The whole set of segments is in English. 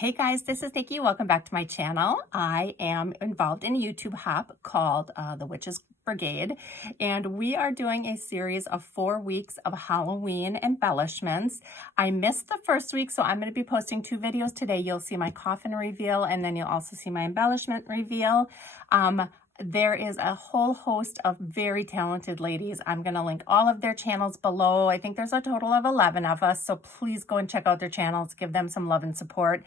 Hey guys, this is Nikki. Welcome back to my channel. I am involved in a YouTube hop called The Witches Brigade, and we are doing a series of 4 weeks of Halloween embellishments. I missed the first week, so I'm going to be posting 2 videos today. You'll see my coffin reveal, and then you'll also see my embellishment reveal. There is a whole host of very talented ladies. I'm going to link all of their channels below. I think there's a total of 11 of us, so please go and check out their channels. Give them some love and support.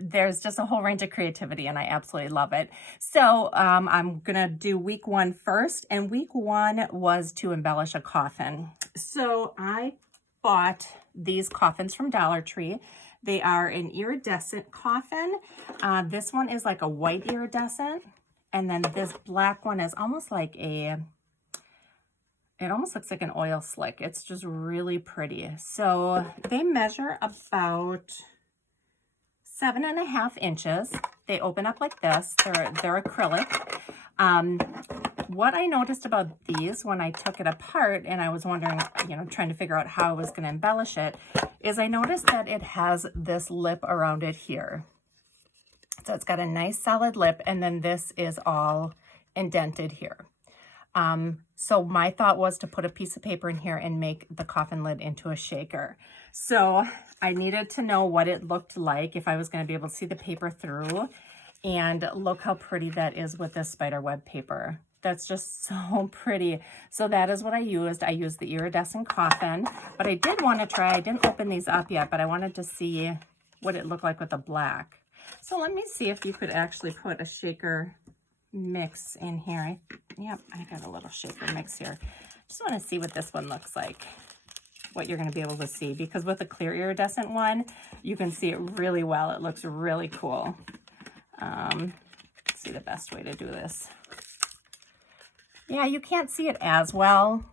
There's just a whole range of creativity, and I absolutely love it. So I'm going to do week 1 first, and week 1 was to embellish a coffin. So I bought these coffins from Dollar Tree. They are an iridescent coffin. This one is like a white iridescent. And then this black one is almost like it almost looks like an oil slick. It's just really pretty. So they measure about 7.5 inches. They open up like this. They're acrylic. What I noticed about these when I took it apart and I was wondering, trying to figure out how I was going to embellish it, is I noticed that it has this lip around it here. So it's got a nice solid lip, and then this is all indented here. So my thought was to put a piece of paper in here and make the coffin lid into a shaker. So I needed to know what it looked like, if I was going to be able to see the paper through. And look how pretty that is with this spider web paper. That's just so pretty. So that is what I used. I used the iridescent coffin, but I did want to try, I didn't open these up yet, but I wanted to see what it looked like with the black. So let me see if you could actually put a shaker mix in here. Yep, I got a little shaker mix here. Just want to see what this one looks like, what you're going to be able to see, because with the clear iridescent one, you can see it really well. It looks really cool. Let's see the best way to do this. Yeah, you can't see it as well,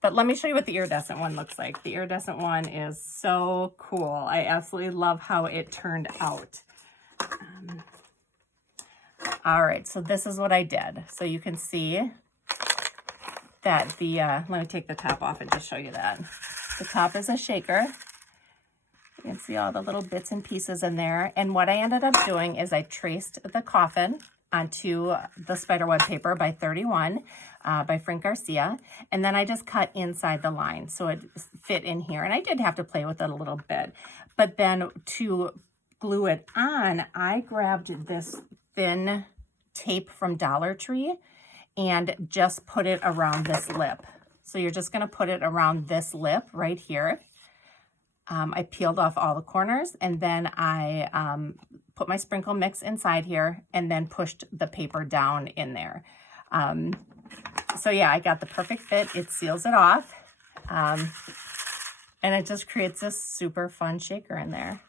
but let me show you what the iridescent one looks like. The iridescent one is so cool. I absolutely love how it turned out. All right, so this is what I did. So you can see that let me take the top off and just show you that. The top is a shaker. You can see all the little bits and pieces in there. And what I ended up doing is I traced the coffin onto the spiderweb paper by 31 by Frank Garcia, and then I just cut inside the line so it fit in here. And I did have to play with it a little bit, but then to glue it on, I grabbed this thin tape from Dollar Tree and just put it around this lip. So you're just going to put it around this lip right here. I peeled off all the corners, and then I put my sprinkle mix inside here and then pushed the paper down in there. So yeah, I got the perfect fit. It seals it off. And it just creates this super fun shaker in there.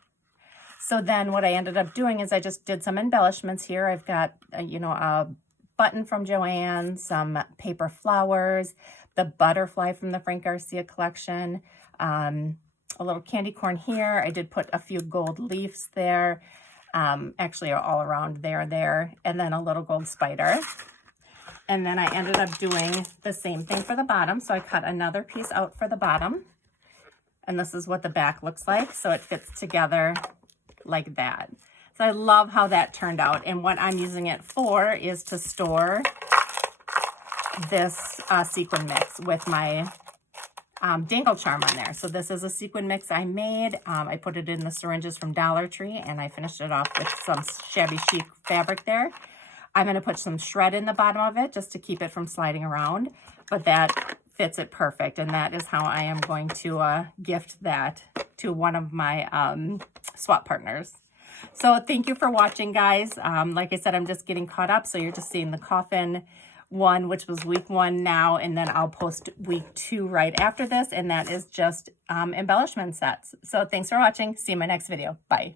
So then what I ended up doing is I just did some embellishments here. I've got, a button from Joanne, some paper flowers, the butterfly from the Frank Garcia collection, a little candy corn here. I did put a few gold leaves there, actually all around there, and then a little gold spider. And then I ended up doing the same thing for the bottom. So I cut another piece out for the bottom, and this is what the back looks like. So it fits together like that. So I love how that turned out. And what I'm using it for is to store this sequin mix with my dangle charm on there. So this is a sequin mix I made. I put it in the syringes from Dollar Tree, and I finished it off with some shabby chic fabric there. I'm going to put some shred in the bottom of it just to keep it from sliding around, but that fits it perfect. And that is how I am going to gift that to one of my swap partners. So thank you for watching, guys. Like I said, I'm just getting caught up. So you're just seeing the coffin one, which was week 1 now, and then I'll post week 2 right after this, and that is just embellishment sets. So thanks for watching. See you in my next video. Bye.